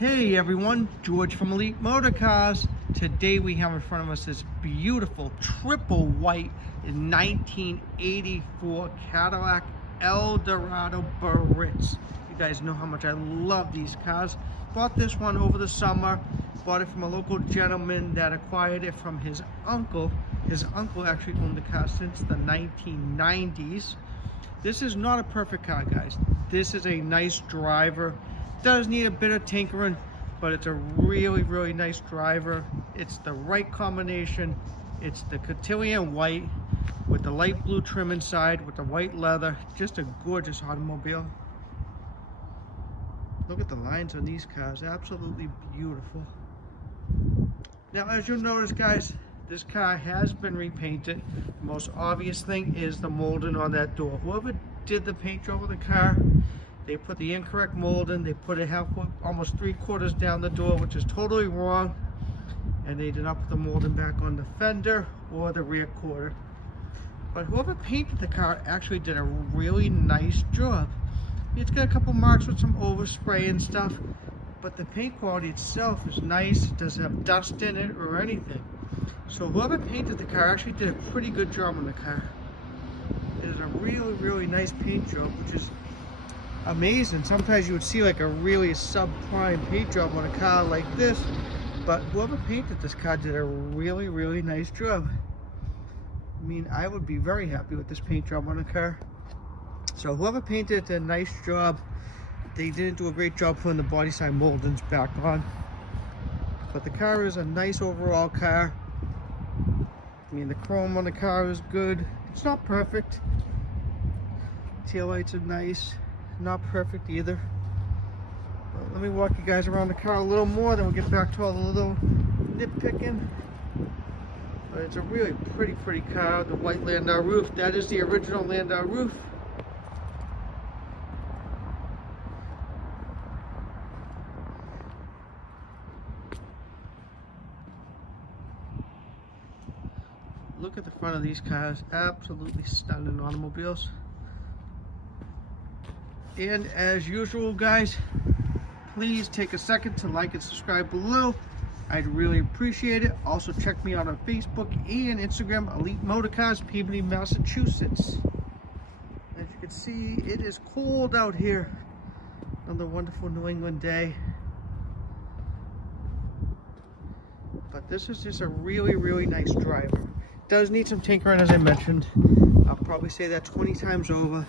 Hey everyone, George from Elite Motorcars. Today we have in front of us this beautiful triple white 1984 Cadillac Eldorado Biarritz. You guys know how much I love these cars. Bought this one over the summer. Bought it from a local gentleman that acquired it from his uncle. His uncle actually owned the car since the 1990s. This is not a perfect car, guys. This is a nice driver. Does need a bit of tinkering, but it's a really nice driver. It's the right combination. It's the cotillion white with the light blue trim inside with the white leather. Just a gorgeous automobile. Look at the lines on these cars, absolutely beautiful. Now, as you'll notice, guys, this car has been repainted. The most obvious thing is the molding on that door. Whoever did the paint job of the car, they put the incorrect molding. They put it halfway, almost 3/4 down the door, which is totally wrong. And they did not put the molding back on the fender or the rear quarter. But whoever painted the car actually did a really nice job. It's got a couple marks with some overspray and stuff, but the paint quality itself is nice. It doesn't have dust in it or anything. So whoever painted the car actually did a pretty good job on the car. It is a really nice paint job, which is amazing. Sometimes you would see like a really subprime paint job on a car like this, but whoever painted this car did a really nice job. I mean, I would be very happy with this paint job on a car. So whoever painted it did a nice job. They didn't do a great job putting the body side moldings back on, but the car is a nice overall car. I mean, the chrome on the car is good. It's not perfect. Taillights are nice. Not perfect either. But let me walk you guys around the car a little more, then we'll get back to all the little nitpicking. But it's a really pretty car. The white Landau roof, that is the original Landau roof. Look at the front of these cars, absolutely stunning automobiles. And as usual, guys, please take a second to like and subscribe below. I'd really appreciate it. Also check me out on Facebook and Instagram, Elite Motorcars, Peabody, Massachusetts. As you can see, it is cold out here. Another wonderful New England day. But this is just a really nice driver. Does need some tinkering, as I mentioned. I'll probably say that 20 times over.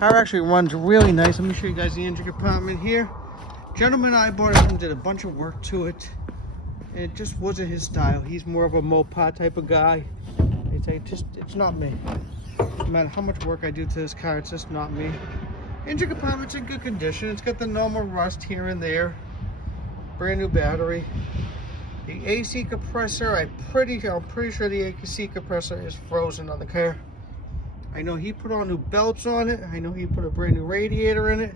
Car actually runs really nice. Let me show you guys the engine compartment here. Gentleman I bought it from did a bunch of work to it. And it just wasn't his style. He's more of a Mopar type of guy. It's not me. No matter how much work I do to this car, it's just not me. Engine compartment's in good condition. It's got the normal rust here and there. Brand new battery. The AC compressor, I'm pretty sure the AC compressor is frozen on the car. I know he put on new belts on it. I know he put a brand new radiator in it.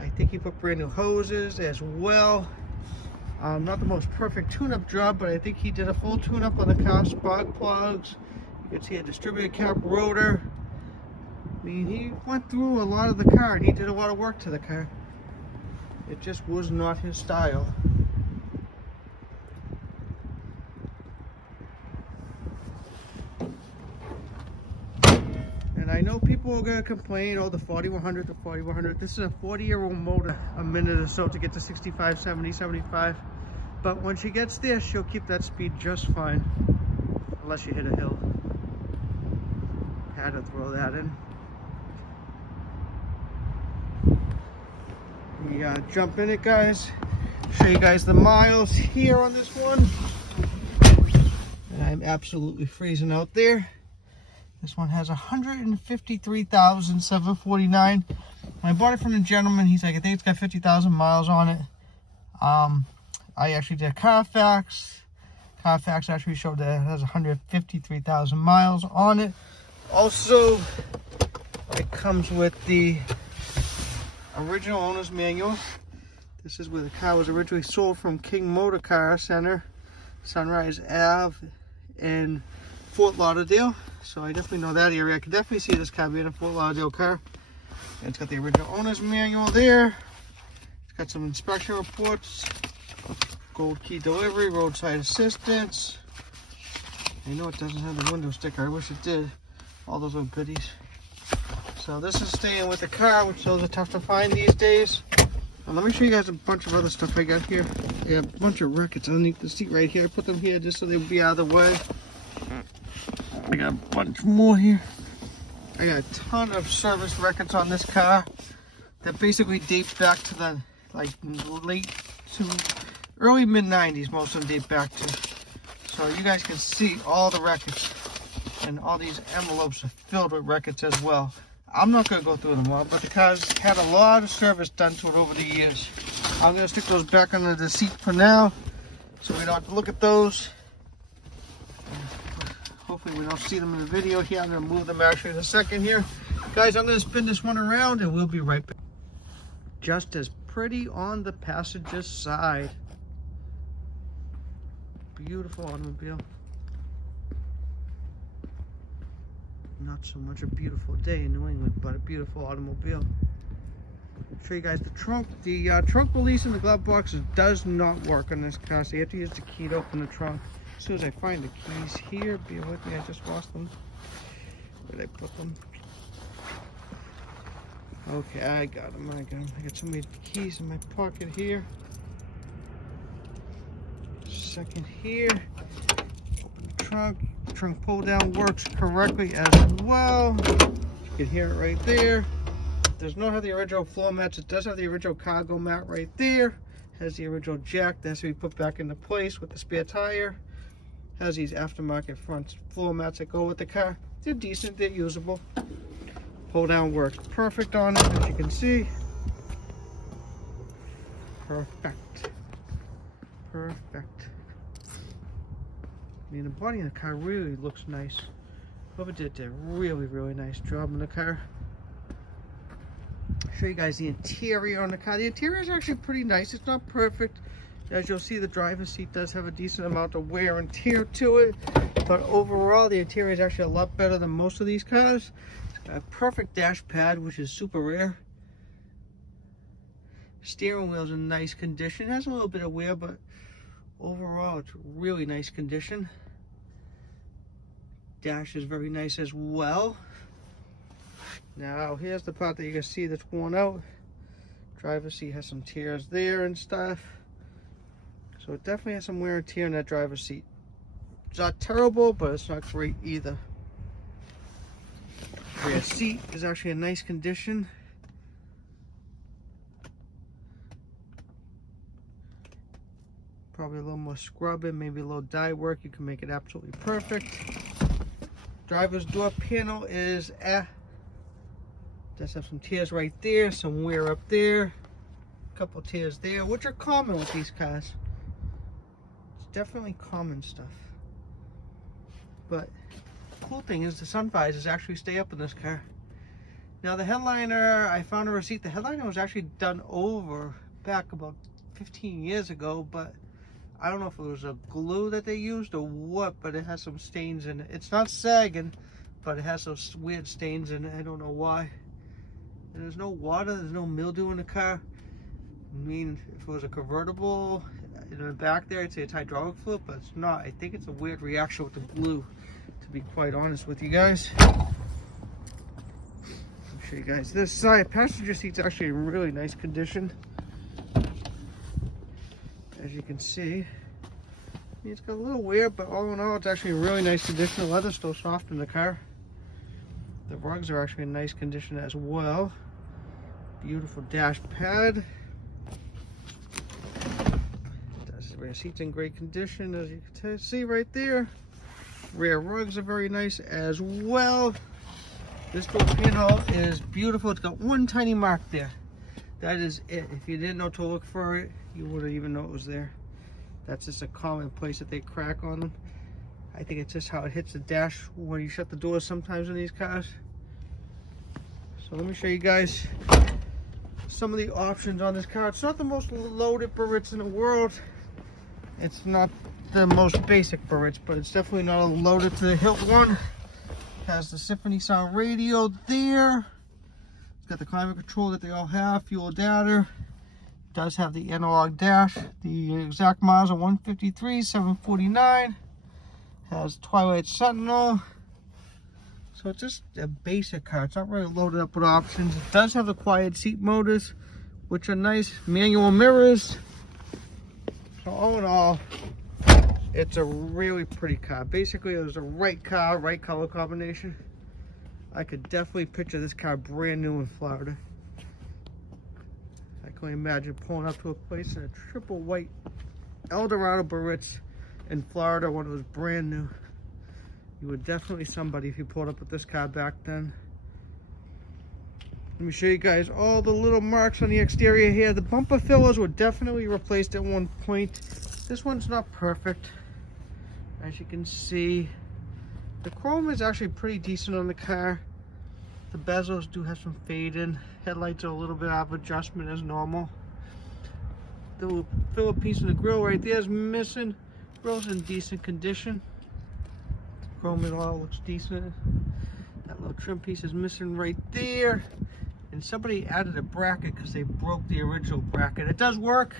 I think he put brand new hoses as well. Not the most perfect tune-up job, but I think he did a full tune-up on the car. Spark plugs. You can see a distributor cap rotor. I mean, he went through a lot of the car and he did a lot of work to the car. It just was not his style. I know people are going to complain, oh, the 4100, the 4100. This is a 40-year-old motor, a minute or so to get to 65, 70, 75. But when she gets there, she'll keep that speed just fine. Unless you hit a hill. Had to throw that in. We jump in it, guys. Show you guys the miles here on this one. And I'm absolutely freezing out there. This one has 153,749. I bought it from the gentleman. He's like, I think it's got 50,000 miles on it. I actually did a Carfax. Carfax actually showed that it has 153,000 miles on it. Also, it comes with the original owner's manual. This is where the car was originally sold from King Motor Car Center, Sunrise Ave in Fort Lauderdale. So I definitely know that area. I can definitely see this car being a Fort Lauderdale car. And it's got the original owner's manual there. It's got some inspection reports, gold key delivery, roadside assistance. I know it doesn't have the window sticker. I wish it did. All those little goodies. So this is staying with the car, which those are tough to find these days. And let me show you guys a bunch of other stuff I got here. I have a bunch of records underneath the seat right here. I put them here just so they would be out of the way. I got a bunch more here. I got a ton of service records on this car that basically date back to the late to early mid-90s. Most of them date back to. So you guys can see all the records, and all these envelopes are filled with records as well. I'm not going to go through them all, but the car's had a lot of service done to it over the years. I'm going to stick those back under the seat for now, so we don't have to look at those. Hopefully we don't see them in the video here. I'm going to move them actually in a second here. Guys, I'm going to spin this one around and we'll be right back. Just as pretty on the passenger side. Beautiful automobile. Not so much a beautiful day in New England, but a beautiful automobile. I'll show you guys the trunk. The trunk release in the glove box does not work on this car, so you have to use the key to open the trunk. As soon as I find the keys here, bear with me, I just lost them. Where did I put them? Okay, I got them. I got so many keys in my pocket here. Second here. Open the trunk. Trunk pull down works correctly as well. You can hear it right there. It does not have the original floor mats. It does have the original cargo mat right there. Has the original jack that has to be put back into place with the spare tire. Has these aftermarket front floor mats that go with the car. They're decent, they're usable. Pull down works perfect on it, as you can see. Perfect. Perfect. I mean, the body of the car really looks nice. Whoever did a really, really nice job on the car. I'll show you guys the interior on the car. The interior is actually pretty nice. It's not perfect. As you'll see, the driver's seat does have a decent amount of wear and tear to it. But overall, the interior is actually a lot better than most of these cars. It's got a perfect dash pad, which is super rare. Steering wheel's in nice condition. It has a little bit of wear, but overall, it's really nice condition. Dash is very nice as well. Now, here's the part that you can see that's worn out. Driver's seat has some tears there and stuff. So it definitely has some wear and tear in that driver's seat. It's not terrible, but it's not great either. Rear seat is actually in nice condition. Probably a little more scrubbing, maybe a little dye work. You can make it absolutely perfect. Driver's door panel is does have some tears right there, some wear up there, a couple tears there, which are common with these cars. It's definitely common stuff. But the cool thing is the sun visors actually stay up in this car. Now the headliner, I found a receipt. The headliner was actually done over back about 15 years ago, but I don't know if it was a glue that they used or what, but it has some stains in it. It's not sagging, but it has those weird stains in it. I don't know why. And there's no water, there's no mildew in the car. I mean, if it was a convertible in the back there, I'd say it's hydraulic fluid, but it's not. I think it's a weird reaction with the glue, to be quite honest with you guys. I'll show you guys this side. Passenger seat's actually in really nice condition. As you can see, it's got a little wear, but all in all, it's actually in really nice condition. The leather's still soft in the car. The rugs are actually in nice condition as well. Beautiful dash pad. The rear seat's in great condition, as you can see right there. Rear rugs are very nice as well. This door panel is beautiful. It's got one tiny mark there. That is it. If you didn't know to look for it, you wouldn't even know it was there. That's just a common place that they crack on them. I think it's just how it hits the dash when you shut the doors sometimes in these cars. So let me show you guys some of the options on this car. It's not the most loaded Biarritz in the world. It's not the most basic Biarritz, but it's definitely not a loaded to the hilt one. Has the Symphony Sound radio there. It's got the climate control that they all have, fuel adapter. Does have the analog dash. The exact miles are 153,749. Has Twilight Sentinel. So it's just a basic car. It's not really loaded up with options. It does have the quiet seat motors, which are nice. Manual mirrors. So all in all, it's a really pretty car. Basically, it was the right car, right color combination. I could definitely picture this car brand new in Florida. I can imagine pulling up to a place in a triple white Eldorado Biarritz in Florida when it was brand new. You were definitely somebody if you pulled up with this car back then. Let me show you guys all the little marks on the exterior here. The bumper fillers were definitely replaced at one point. This one's not perfect. As you can see, the chrome is actually pretty decent on the car. The bezels do have some fade in. Headlights are a little bit out of adjustment as normal. The little filler piece in the grill right there is missing. Grill's in decent condition. Chrome and all looks decent. That little trim piece is missing right there. And somebody added a bracket because they broke the original bracket. It does work.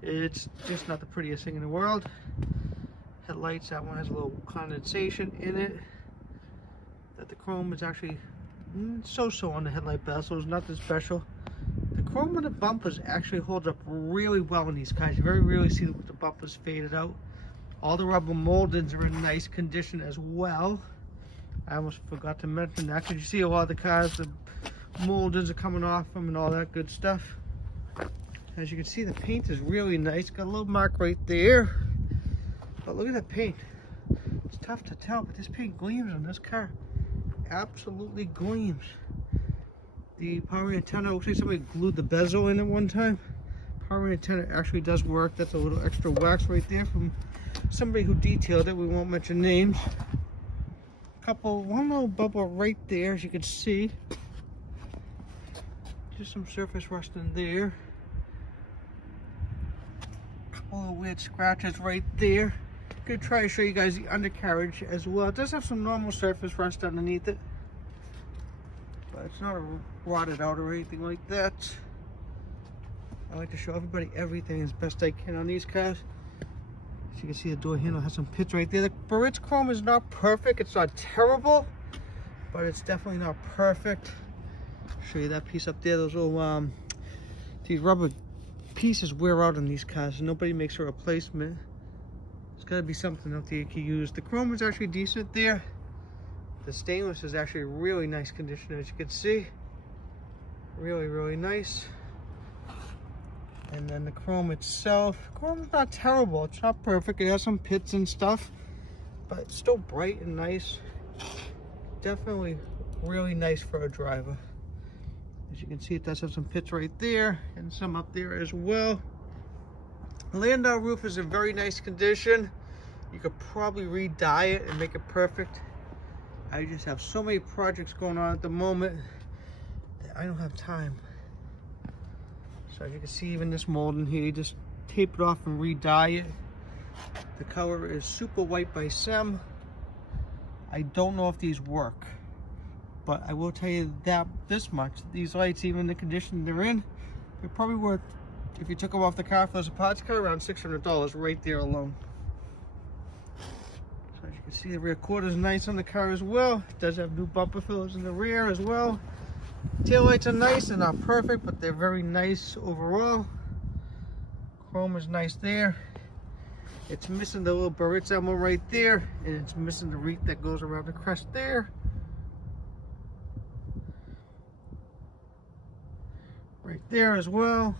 It's just not the prettiest thing in the world. Headlights, that one has a little condensation in it. That the chrome is actually so-so on the headlight bezels, nothing special. The chrome on the bumpers actually holds up really well in these cars. You very rarely see the bumpers faded out. All the rubber moldings are in nice condition as well. I almost forgot to mention that because you see a lot of the cars, the moldings are coming off them and all that good stuff. As you can see, the paint is really nice. Got a little mark right there. But look at that paint. It's tough to tell, but this paint gleams on this car. Absolutely gleams. The power antenna, looks like somebody glued the bezel in at one time. Power antenna actually does work. That's a little extra wax right there from somebody who detailed it. We won't mention names. One little bubble right there, as you can see. Just some surface rust in there. Couple of weird scratches right there. Gonna try to show you guys the undercarriage as well. It does have some normal surface rust underneath it, but it's not rotted out or anything like that. I like to show everybody everything as best I can on these cars. As you can see, the door handle has some pits right there. The Biarritz chrome is not perfect. It's not terrible, but it's definitely not perfect. I'll show you that piece up there. Those little these rubber pieces wear out on these cars, and nobody makes a replacement. There's got to be something out there you can use. The chrome is actually decent there. The stainless is actually really nice condition, as you can see. Really nice. And then the chrome itself, chrome's not terrible. It's not perfect. It has some pits and stuff, but it's still bright and nice. Definitely really nice for a driver. As you can see, it does have some pits right there and some up there as well. The landau roof is in very nice condition. You could probably re-dye it and make it perfect. I just have so many projects going on at the moment that I don't have time. So as you can see, even this molding here, you just tape it off and re-dye it. The color is super white by Sem. I don't know if these work, but I will tell you that this much, these lights, even the condition they're in, they're probably worth, if you took them off the car for a parts car, around $600 right there alone. So as you can see, the rear quarter is nice on the car as well. It does have new bumper fillers in the rear as well. Tail lights are nice. They're not perfect, but they're very nice overall. Chrome is nice there. It's missing the little Biarritz emblem right there, and it's missing the wreath that goes around the crest there. Right there as well.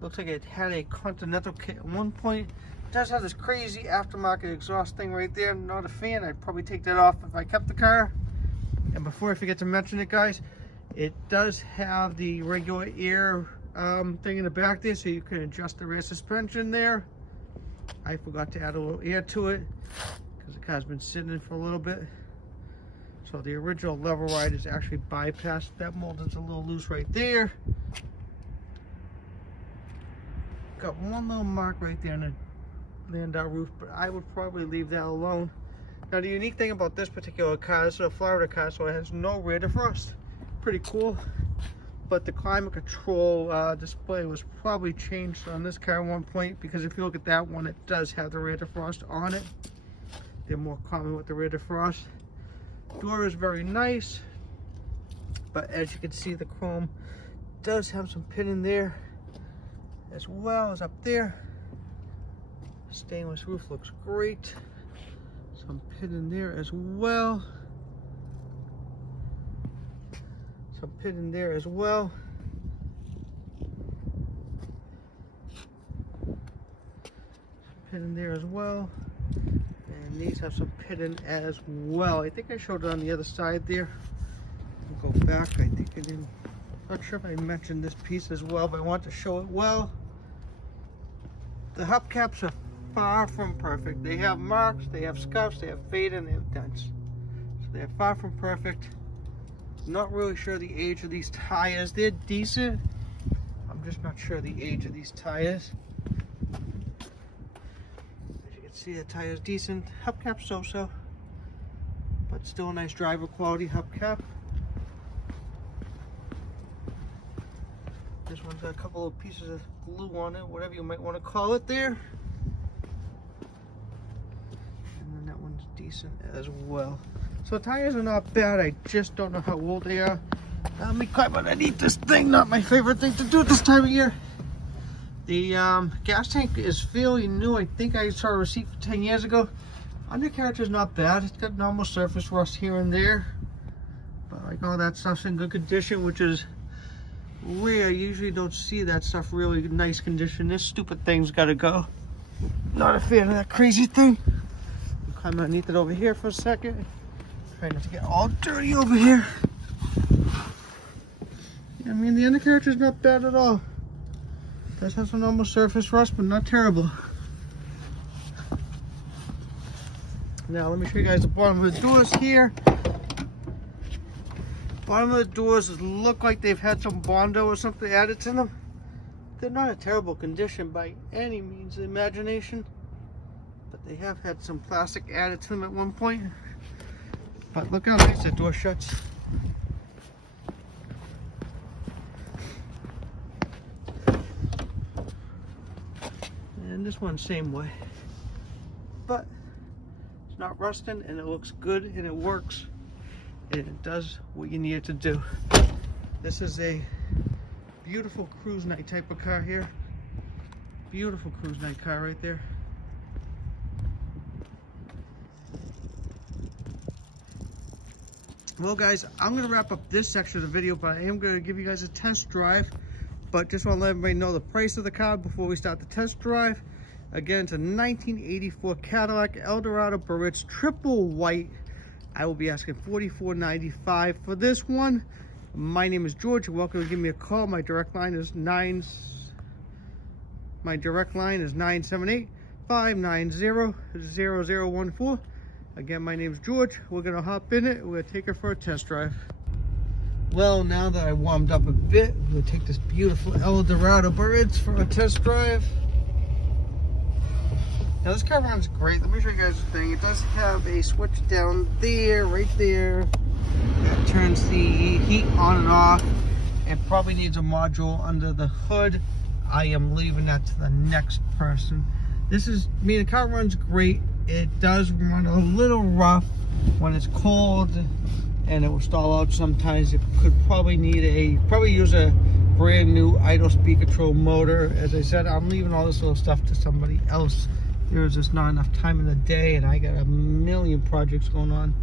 Looks like it had a Continental kit at one point. It does have this crazy aftermarket exhaust thing right there. Not a fan. I'd probably take that off if I kept the car. And before I forget to mention it, guys, it does have the regular air thing in the back there, so you can adjust the rear suspension there. I forgot to add a little air to it because the car's been sitting in for a little bit. So the original level ride is actually bypassed. That molding's a little loose right there. Got one little mark right there on the landau roof, but I would probably leave that alone. Now the unique thing about this particular car, this is a Florida car, so it has no rear defrost. Pretty cool. but the climate control display was probably changed on this car at one point, because if you look at that one, it does have the rear defrost on it. They're more common with the rear defrost. Door is very nice, but as you can see, the chrome does have some pin in there, as well as up there. Stainless roof looks great. Some pin in there as well. Some pin in there as well. Pin in there as well. And these have some pin in as well. I think I showed it on the other side there. I'll go back. I think I didn't. Not sure if I mentioned this piece as well, but I want to show it well. The hubcaps are far from perfect. They have marks, they have scuffs, they have fade, and they have dents. So they're far from perfect. Not really sure the age of these tires. They're decent. I'm just not sure the age of these tires. As you can see, the tire's decent. Hubcap so-so, but still a nice driver quality hubcap. This one's got a couple of pieces of glue on it, whatever you might want to call it there. And then that one's decent as well. So tires are not bad. I just don't know how old they are. Let me climb underneath this thing. Not my favorite thing to do this time of year. The gas tank is fairly new. I think I saw a receipt for 10 years ago. Undercarriage is not bad. It's got normal surface rust here and there, but like all that stuff's in good condition, which is rare. I usually don't see that stuff really nice condition. This stupid thing's got to go. Not a fan of that crazy thing. I'll climb underneath it over here for a second. Try not to get all dirty over here. I mean, the undercarriage is not bad at all. It does have some normal surface rust, but not terrible. Now let me show you guys the bottom of the doors here. Bottom of the doors look like they've had some Bondo or something added to them. They're not a terrible condition by any means of the imagination, but they have had some plastic added to them at one point. But look how nice the door shuts. And this one, same way. But it's not rusting, and it looks good, and it works, and it does what you need it to do. This is a beautiful cruise night type of car here. Beautiful cruise night car right there. Well guys, I'm going to wrap up this section of the video, but I am going to give you guys a test drive. But just want to let everybody know the price of the car before we start the test drive. Again, it's a 1984 Cadillac Eldorado Biarritz triple white. I will be asking $44.95 for this one. My name is George. You're welcome to give me a call. My direct line is 978-590-0014. Again, my name is George. We're gonna hop in it. We're gonna take her for a test drive. Well, now that I warmed up a bit, we'll take this beautiful Eldorado Biarritz for a test drive. Now this car runs great. Let me show you guys the thing. It does have a switch down there, right there, that turns the heat on and off. It probably needs a module under the hood. I am leaving that to the next person. The car runs great. It does run a little rough when it's cold, and it will stall out sometimes. It could probably use a brand new idle speed control motor. As I said, I'm leaving all this little stuff to somebody else. There's just not enough time in the day, and I got a million projects going on.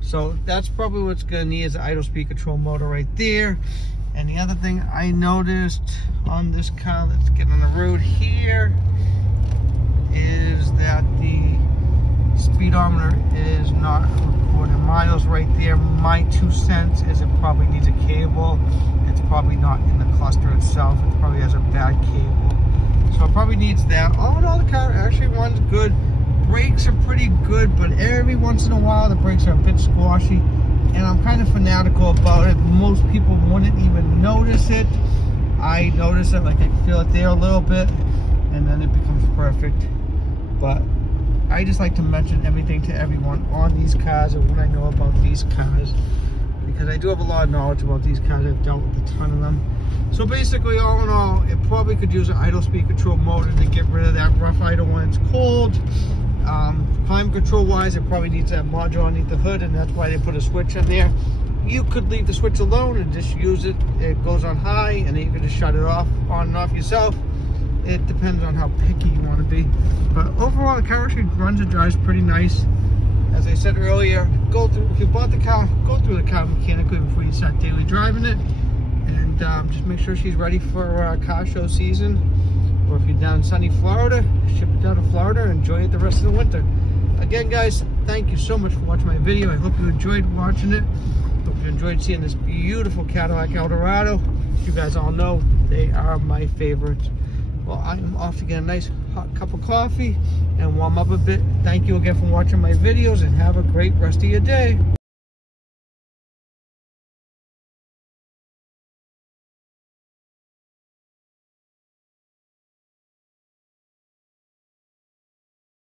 So that's probably what's gonna need, is an idle speed control motor right there. And the other thing I noticed on this car, let's get on the road here, is that the speedometer is not recording miles right there. My 2 cents is it probably needs a cable. It's probably not in the cluster itself. It probably has a bad cable. So it probably needs that. All in all, the car actually runs good. Brakes are pretty good, but every once in a while the brakes are a bit squashy, and I'm kind of fanatical about it. Most people wouldn't even notice it. I notice it, like I feel it there a little bit, and then it becomes perfect. But I just like to mention everything to everyone on these cars and what I know about these cars. because I do have a lot of knowledge about these cars. I've dealt with a ton of them. So basically, all in all, it probably could use an idle speed control motor to get rid of that rough idle when it's cold. Climate control wise, it probably needs that module underneath the hood, and that's why they put a switch in there. You could leave the switch alone and just use it. It goes on high, and then you can just shut it off, on and off yourself. It depends on how picky you want to be. But overall, the car actually runs and drives pretty nice. As I said earlier, if you bought the car, go through the car mechanically before you start daily driving it. And just make sure she's ready for car show season. Or if you're down in sunny Florida, ship it down to Florida and enjoy it the rest of the winter. Again, guys, thank you so much for watching my video. I hope you enjoyed watching it. Hope you enjoyed seeing this beautiful Cadillac Eldorado. As you guys all know, they are my favorites. Well, I'm off to get a nice hot cup of coffee and warm up a bit. Thank you again for watching my videos, and have a great rest of your day.